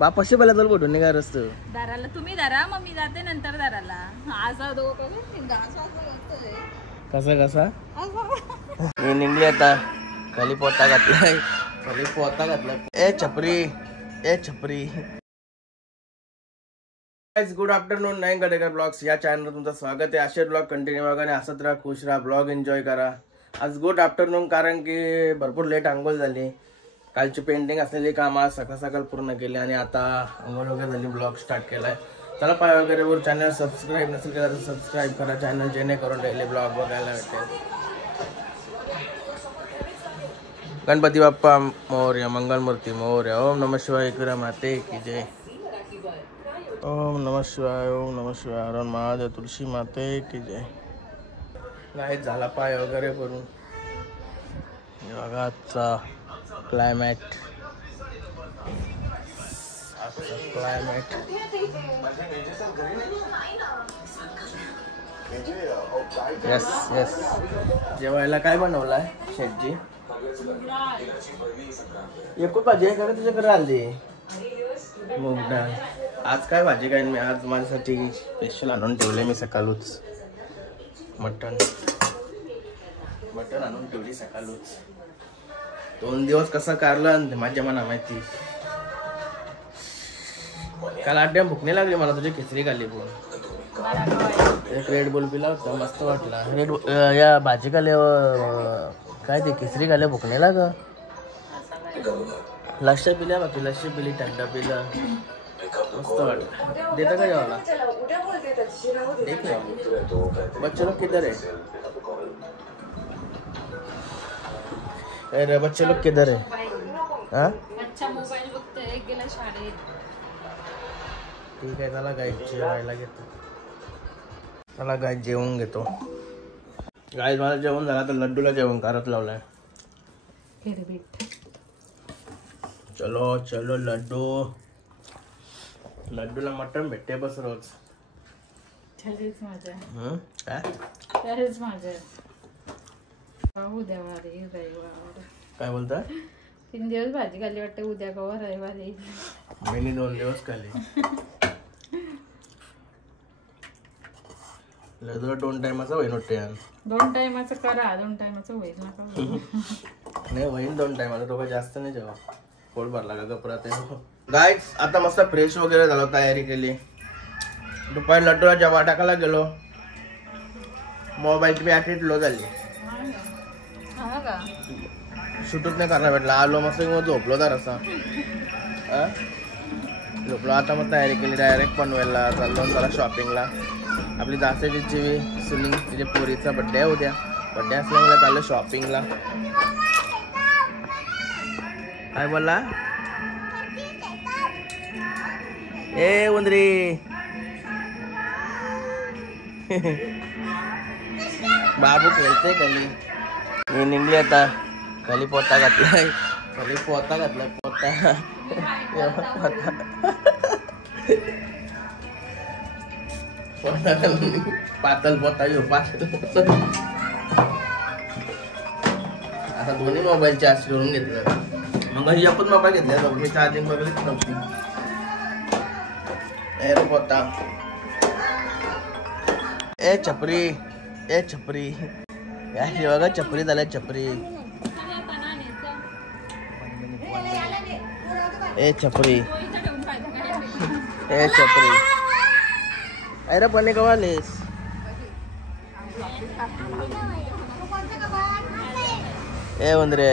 बापाशी पहिला चल बोलून निघा रस्त दाराला तुम्ही दारा मग मी जाते नंतर दाराला असा कसा कसा मी निघली आता खाली पोता घातलाय खाली पोता घातलाय ए छपरी good afternoon nine Gadekar blogs या चॅनलवर तुमचं स्वागत आहे. असे ब्लॉग कंटिन्यू बघा आणि हसत राहा, खुश राहा, ब्लॉग एन्जॉय करा. आज गुड आफ्टरनून कारण की भरपूर लेट आंघोळ झाली. कालची पेंटिंग असलेली काम आज सकाळ सकाळ पूर्ण केली आणि आता आंघोळ वगैरे झाली, ब्लॉग स्टार्ट केलाय. चला पाय वगैरे वर चॅनल सबस्क्राईब नसेल केला तर सबस्क्राईब करा चॅनल, जेणेकरून डेली ब्लॉग बघायला भेटेल. गणपती बाप्पा मोरया, मंगलमूर्ती मोरया. ओम नमः शिवाय, एकविरा माते की जय. ओम नमः शिवाय, ओम नमः शिवाय, हर महादेव, तुलसी माते की जय. गाईत झाला पाय वगैरे करून. बघाचा क्लायमेट यस यस. जेवायला काय बनवलाय शेटजी? एकूण भाजी आहे का तुझ्याकडे आली? मूग डाळ. आज काय भाजी काय मी आज माझ्यासाठी स्पेशल आणून ठेवले. मी सकाळूच मटण आणून ठेवली सकाळूच. 2 दिवस कसं काढलं माझ्या मना माहिती. काल 8 भूक नाही लागली मला तुझी खिचडी खाल्ली पण. एक रेड बुल पिला होता, मस्त वाटला. या भाजी खाल्ल्यावर काय ते खिचडी खाल्ल्या भूक नाही लाग. लस्सी पिल्या बाकी लस्सी पिली, थंड पिलं, मस्त वाटलं. देता का जेवायला? बच्चे लोग किधर है? अरे बच्चे लोग किधर है? हाँ अच्छा मोबाईल बघतोय, गेला शाळेत. ठीक आहे, चला गाय जेवायला घेतो. चला गाय जेवून घेतो. गाय मला जेवण झाला तर लड्डूला जेवण करत लावलाय. चलो चलो लड्डूला मटण भेटते बस रोज. काय बोलता? 3 दिवस भाजी खाल्ली वाटते, उद्या कवा रविवार येईल. मी 2 दिवस खाल्ली. लड्डूला 2 टायमाचा होईल वाटते. 2 टायमाचं करा, 2 टायमाचं होईल नका. नाही होईल 2 टायमाचा, तो जास्त नाही जेव्हा पोट भरला का गपरा ते. गाईज आता मस्त फ्रेश वगैरे झालो, तयारी केली. दुपारी लड्डूला जेव्हा टाकायला गेलो, मोबाईलची बॅटरी लो झाली. शूटच नाही करणार भेटला. आलो मस्त झोपलो तर असा झोपलो. आता मग तयारी केली, डायरेक्ट पनवेलला चाललो. जरा शॉपिंगला. आपली दासाची चिवी सुनिंग तिच्या पोरीचा बड्डे आहे उद्या. बड्डे असल्यामुळे चाललो शॉपिंगला. काय बोलला? ए उंदरी बाबू खेळते खाली. मी निघली आता खाली पोता घातलाय पोता पातळ पोता घेऊ पातळ. आता दोन्ही मोबाईल चार्ज करून घेतलं. मग आपण मोबाईल घेतल्या दोघी चार्जिंग वगैरे नव्हती. पोता ए छपरी या बघा छपरी झाल्या. छपरी ए छपरी अरे पणे कवालेस? ए वंदरे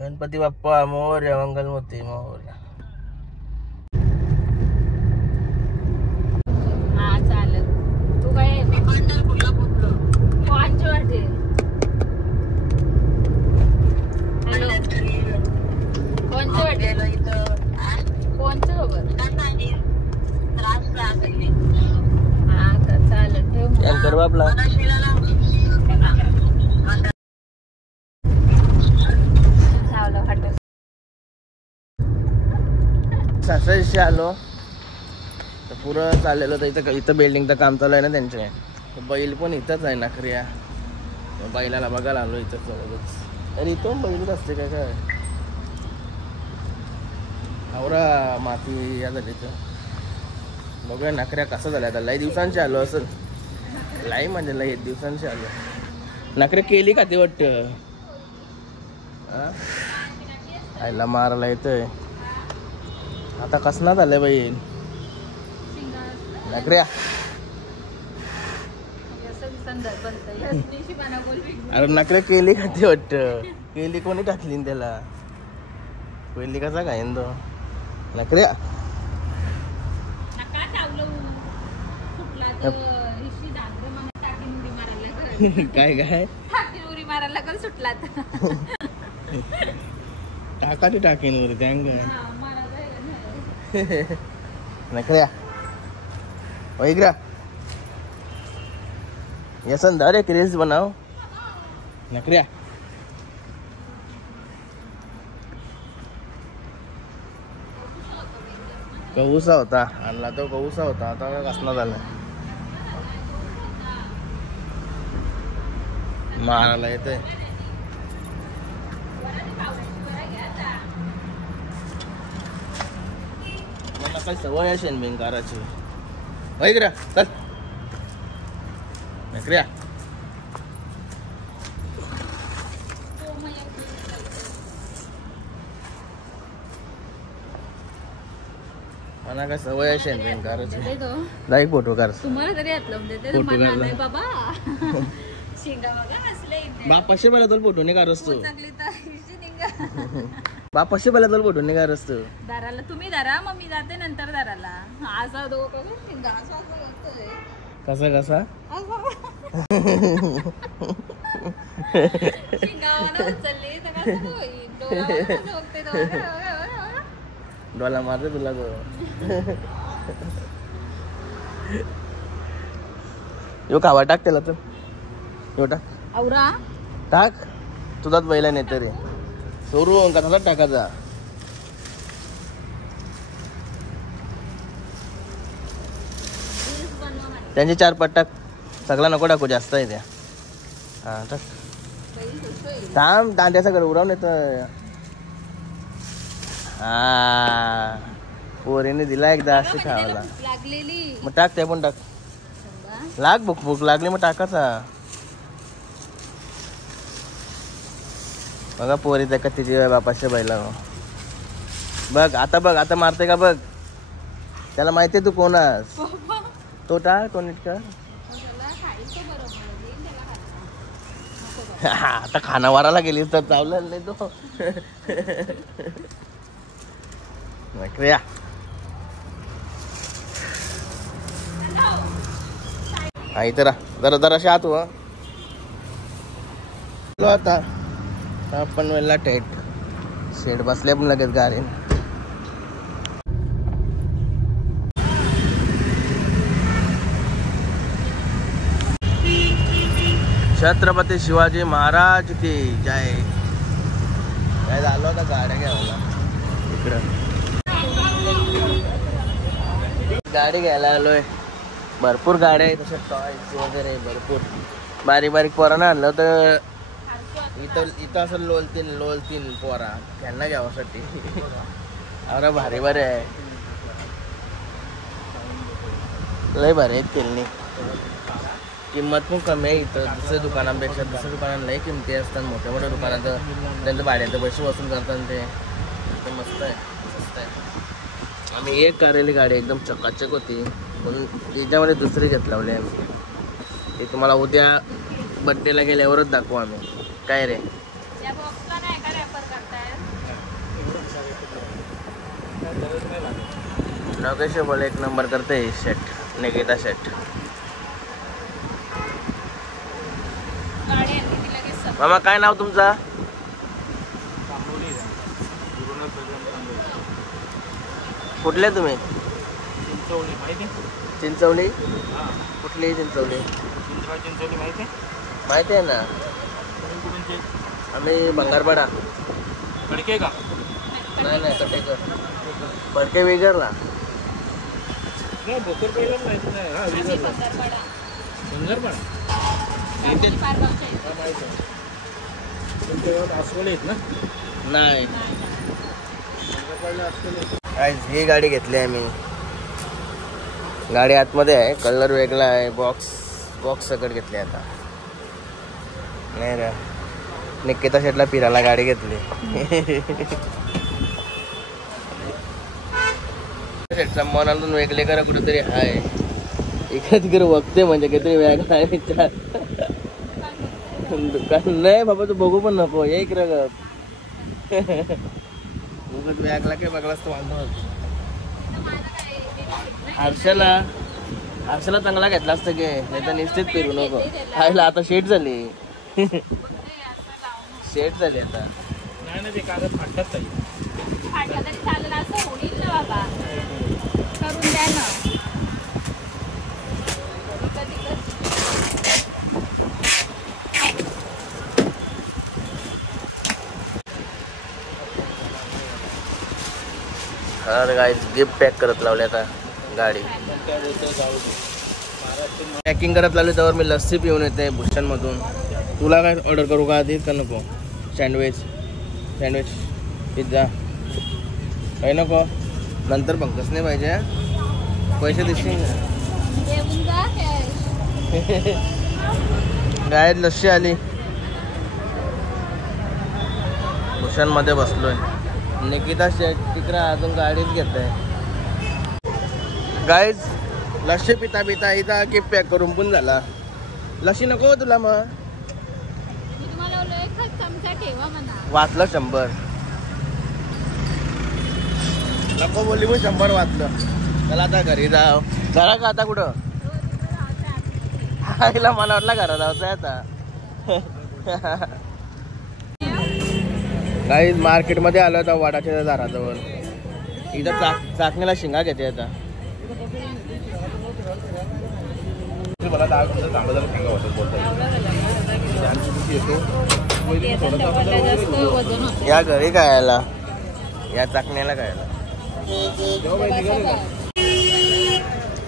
गणपती बाप्पा मोरया, मंगलमूर्ती मोरया. हा चालेल. तू काय पंढरपूरला बोललो कोणच्या वाटे? हॅलो कोणच्या वाटे? कोणच्या सोबत? हा का चालेल, ठेव. शंकर बापला सासऱ्याशी आलो तर पुरं चाललेलं तर इथं बिल्डिंगचं काम चालू आहे ना त्यांचे. बैल पण इथंच आहे नखऱ्या. बैलाला बघायला आलो इथं सोबतच. अरे इथं बैलच असते काय काय. आवरा माती या झाली तर बघूया नखऱ्या कसं झाल्या. आता लई दिवसांची आलो असेल. लाई म्हणजे लई दिवसांची आलो. नखऱ्या केली का ते वाटतं. आईला मारायला येतोय. आता कसं झालंय बैल नखऱ्या. अरे नखऱ्या केली का ते वाटतं. केली कोणी टाकली त्याला. पहिली कसा काय तो नखऱ्या. काय काय उरी मारायला कल सुटला टाकाची टाकीन उरी त्यांग नखऱ्या. वैग्रा यसन धर एक रील्स बनाव नखऱ्या. कौसा होता आणला तो कौसा होता. आता काय कसला झाला. मारायला येतोय. मला काही सवय असेल भिंगाराची. वैग्रा चल नखऱ्या. मला काय सवय असेल भिंगाराची. लाईक फोटो काढ. तुम्हाला तरी हात लावून देते फोटो काढला बाबा. शिंगा बघा असले बापाशे पहिला तर फोटो नाही काढ असतो. चांगली तर बापाशे पहिला तर फोटो नाही काढ असतो. दाराला तुम्ही दारा मग मी जाते नंतर दाराला. असा दो शिंगा असा होतोय. कसा कसा शिंगावाला उचलली तर कसं होईल. डोळ्यावर कसं बघते तो. डोला मारते तुला तो. यो खावा टाक त्याला तर. यो टाक औरा टाक. तुझाच बैला नाही तरी सोडून का तसाच टाकायचा. त्यांचे 4 पट टाक. सगळा नको टाकू जास्त आहे त्या. हा टाक. थांब दांड्या सगळं उरावून येत. हा पोरीने दिला एकदा असं खावायला. लागलेली मग टाक ते पण टाक. लाग भूक भूक लागली मग टाकायचा. बघा पोरीचा का तिची बापाच्या बैला. बघ आता मारते का बघ. त्याला माहितीये तू कोणास. तो टाक तो नीट का. आता खाना वाराला गेली तर चावलं नाही तो. नखऱ्या हा इतर जरा जराशी आत हो. आता आपण वेळेला टेट शेड बसले पण लगेच गाडी. छत्रपती शिवाजी महाराज की जय. काय झालं होतं गाड्या घ्यायला इकडं. गाडी घ्यायला आलोय. भरपूर गाड्या आहेत तसे टॉयज वगैरे भरपूर. बारीक बारीक पोरांना आणलं तर इथं असं लोलतील पोरा त्यांना घ्यावासाठी. अरे भारी भारी आहे. लय भारी आहेत खेळणी. किंमत पण कमी आहे इथं. दुसऱ्या दुकानांपेक्षा दुसऱ्या दुकानात लय किमती असतात. मोठ्या मोठ्या दुकानात त्यांचं भाड्याचे पैसे वसूल करतात. ते मस्त आहे स्वस्त आहे. आम्ही एक काढलेली गाडी एकदम चकाचक होती पण त्याच्यामध्ये दुसरी घेतलावली आम्ही. ते तुम्हाला उद्या बड्डेला गेल्यावरच दाखवू आम्ही. काय रे नकेश बोल एक नंबर करते शेट निकिता शेट. मामा काय नाव तुमचा. कुठले तुम्ही. चिंचवली. कुठली चिंचवली. माहिती आहे ना. आम्ही भंगारपाडा. खडके का. नाही कटेकर फडके वेगरला. भोकर पहिला माहिती नाही. हा आम्ही विदर्भ. पंधरपाडा. सुंदरपणा. गावाची पारगावच्या हा, इथे. माहिती आहे. तुमच्या गावात अस्वल आहेत ना? नाही. नाही, नाही. पंधरपाडला अस्वल आहेत. आज ही गाडी घेतली आहे मी. गाडी आतमध्ये आहे, कलर वेगळा आहे, बॉक्स सकट घेतली आता. नाही रे, निकिता शेटला फिरायला गाडी घेतली. शेटचा मनातून वेगळे करा कुठेतरी आहे. इकडे तिकडे बघते म्हणजे काहीतरी वेगळा आहे विचार. दुकान नाही बाबा, तू बघू पण नको, एक रगत उगत वेगळा काय बघलास तर वांधो. हर्षला चांगला घेतला असतं की, नाही तर निश्चित फिरू नको. खायला आता शेट झाली. शेट झाली आता. नाही ना, ते कागद फाटतात ताई. फाटला तरी चालेल, असं होईल ना बाबा. करून द्या ना. अरे गाईज गिफ्ट पॅक करत लावले आता गाडी. पॅकिंग करत लावली त्यावर मी लस्सी पिऊन येते भूषणमधून. तुला काय ऑर्डर करू का आधी का नको? सँडविच पिझ्झा काही नको. नंतर पंकज नाही पाहिजे, पैसे दिसतील ना. येऊन जा cash. गायत लस्सी आली. भूषणमध्ये बसलोय. निकिता शेट तिकडे अजून गाडीच घेत आहे. गाईज लस्सी पिता इथं गिफ्ट पॅक करून पण झाला. लस्सी नको तुला? मग मी तुम्हाला बोललो एकच चमचा ठेवा म्हणा. वाचलं 100. नको बोलली मग 100 वाचलं. चला आता घरी जाव. घरा का आता कुठं? आईला मला वाटलं घरा जायचं आता. काही मार्केटमध्ये आलो होता वाडाच्या दाराजवळ. इथं चाकणीला शिंगा घेते आता. या घरी काय आला, या चाकण्याला काय आला.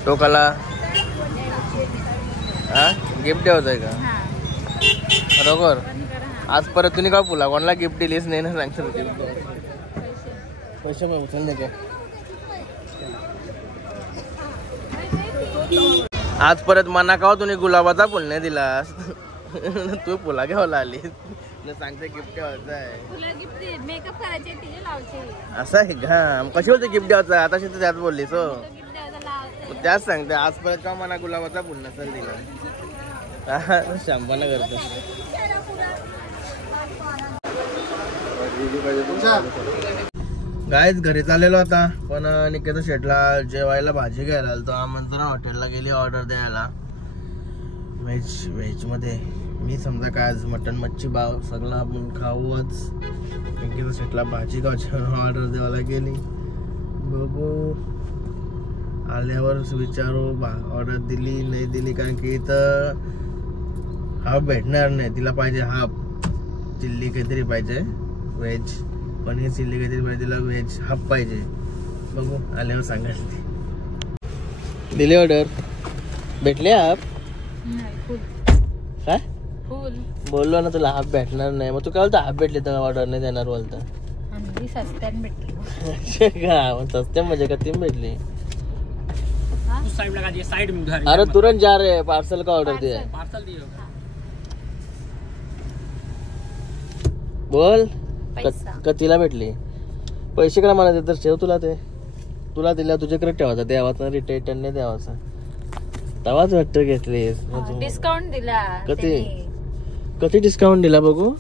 टोकाला हा गिफ्ट द्यायचं का बरोबर? आज परत तुम्ही का बोला कोणाला गिफ्ट दिलीच नाही ना, सांगतो पैसे मग उचल दे. आज परत मना का तुम्ही गुलाबाचा फुल नाही दिलास. तू फुला घ्यायला आली सांगते गिफ्ट द्यायचं आहे. तुला गिफ्ट मेकअप करायचे तिचे लावचे. असं आहे का? कशी बोलते गिफ्ट द्यायचं? आता शेत त्यात बोललीस हो. गिफ्ट द्यायला लावते. त्याच सांगते आज परत का मना गुलाबाचा फुल नसेल दिला. शंभर करतो. गायच घरी चाललेलो आता, पण निकिता शेटला जेवायला भाजी घ्यायला आलो. आमंत्रण हॉटेलला गेली ऑर्डर द्यायला. व्हेज मध्ये मी समजा काय आज मटन मच्छी भाव सगळं आपण खाऊच. निकिता शेटला भाजी गावची ऑर्डर द्यायला गेली. बघू आल्यावर विचारू ऑर्डर दिली नाही दिली, कारण की इथं हाफ भेटणार नाही. तिला पाहिजे हाफ चिल्ली काहीतरी पाहिजे व्हेज, पनीर चिल्ली काहीतरी पाहिजे तिला, व्हेज हाफ पाहिजे. बघू आल्यावर सांगायचं. दिली ऑर्डर, भेटले हाफ काय? फुल बोललो ना तुला हाफ भेटणार नाही, मग तू काय बोलतो हाफ भेटले तर ऑर्डर नाही देणार बोलता. आम्ही सस्त्यान भेटली. सस्त्या म्हणजे का तीन भेटली? उस साइड लगा दिए, साइड में उधर. अरे तुरंत जा रहे पार्सल का ऑर्डर दिया. पार्सल दिए होगा. बोल पैसा. तिला भेटली पैसे कडे मला तर ठेव. तुला ते तुला दिल्या तुझ्याकडे ठेवायचा, द्यावाचा रिटर्न नाही द्यावाचा. तवाच वाटतं घेतलीस. डिस्काउंट दिला. किती डिस्काउंट दिला बघू?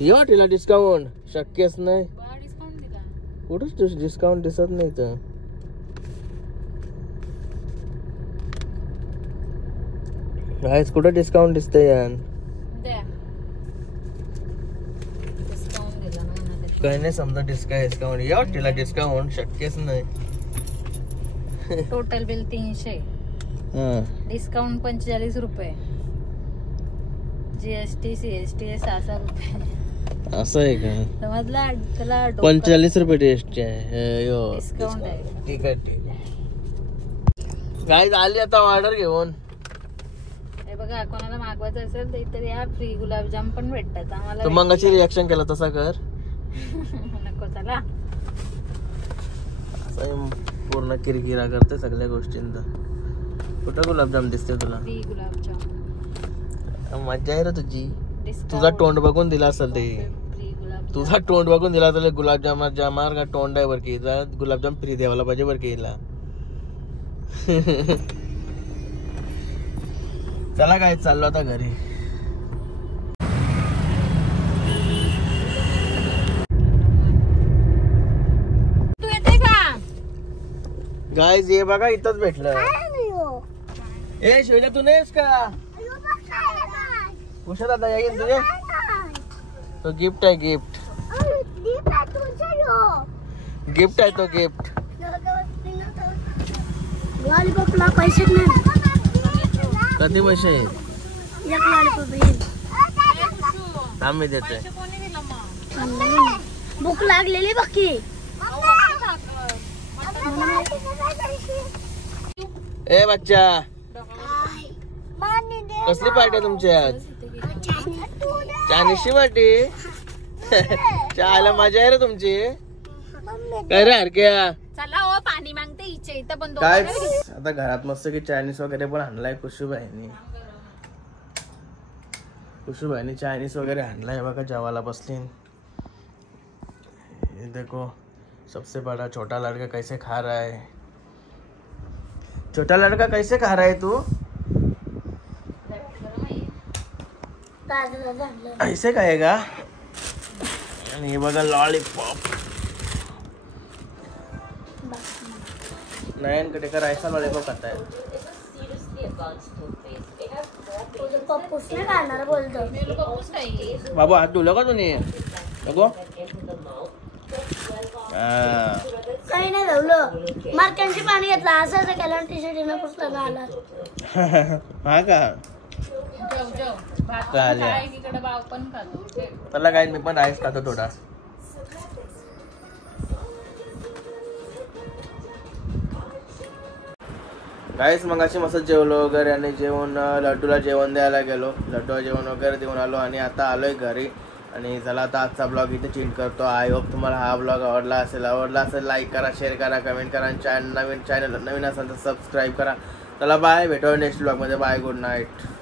या तिला डिस्काउंट शक्यच नाही. डिस्काउंट दिला. कुठंच डिस्काउंट दिसत नाही तर. गाईस कुठं डिस्काउंट दिसतंय यार? द्या. डिस्काउंट दिला ना. काही नाही समजा डिस्काउंट. या तिला डिस्काउंट शक्यच नाही. टोटल बिल 300, डिस्काउंट 45 रुपये, जीएसटी सीएसटी 600 रुपये. असं आहे का? समजला? त्याला 45 रुपये टेस्ट आहे. डिस्काउंट आहे. ठीक आहे. काय आली आता ऑर्डर घेऊन. हे बघा कोणाला मागवायचं असेल तर इतर या फ्री गुलाबजाम पण भेटतात आम्हाला. तू मग अशी रिॲक्शन केला तसा कर. नको चला. असं पूर्ण किरकिरा करते सगळ्या गोष्टींचा. कुठं गुलाबजाम दिसते तुला? फ्री गुलाबजाम. मजा आहे रे तुझी. Discount. तुझा तोंड बघून दिला असेल ते. फ्री गुलाबजाम. तुझा तोंड बघून दिला असेल गुलाबजाम जामार का तोंड आहे बरं की गुलाबजाम फ्री द्यावाला पाहिजे बरं की हिला. चला काय चाललो आता घरी. तू येते का? गाईज ये बघा इथंच भेटलं. ए शिवजा तू नाहीस का? कुशा दादा येईल तुझे. तो गिफ्ट आहे गिफ्ट. गिफ्ट आहे तो गिफ्ट. पैसे कधी पैसे आम्ही देते. भूक लागलेली बघी. ए बच्चा कसली पार्टी आहे तुमची आज? चायनीजची पार्टी. चायला मजा आहे रे तुमची. काय रे हरक्या. चला ओ पाणी मागते इथे इथं पण काय आता घरात मस्त की चायनीज वगैरे पण आणलाय खुशूबाईनी. खुशूबाईनी चायनीज वगैरे आणलाय बघा. जेवायला बसली. ये देखो सबसे बड़ा छोटा लड़का कैसे खा रहा है. छोटा लड़का कैसे खा रहा है तू. ऐसे खाएगा. आणि हे बघा लॉलीपॉप. नयन कटेकर ऐसा लॉलीपॉप खाता है. पप्पूस नाही खाणार बोलतो. बाबू हात धुलं का तुम्ही. बघू काही नाही धवलं. मार्कांची पाणी घेतला असं केलं टी शर्ट पुस्तक आला. हा का. त्याला काय मी पण राईस खातो थोडा. गाईस मग अशी मस्त जेवलो वगैरे आणि जेवण लड्डूला जेवण द्यायला गेलो. लड्डूला जेवण वगैरे देऊन आलो आणि आता आलोय घरी. आणि चला आता आजचा ब्लॉग इथे चेंज करतो. आय होप तुम्हाला हा ब्लॉग आवडला असेल लाईक करा, शेअर करा, कमेंट करा आणि चॅनल नवीन असेल तर सबस्क्राईब करा. चला बाय. भेटूया नेक्स्ट ब्लॉगमध्ये. बाय. Good night.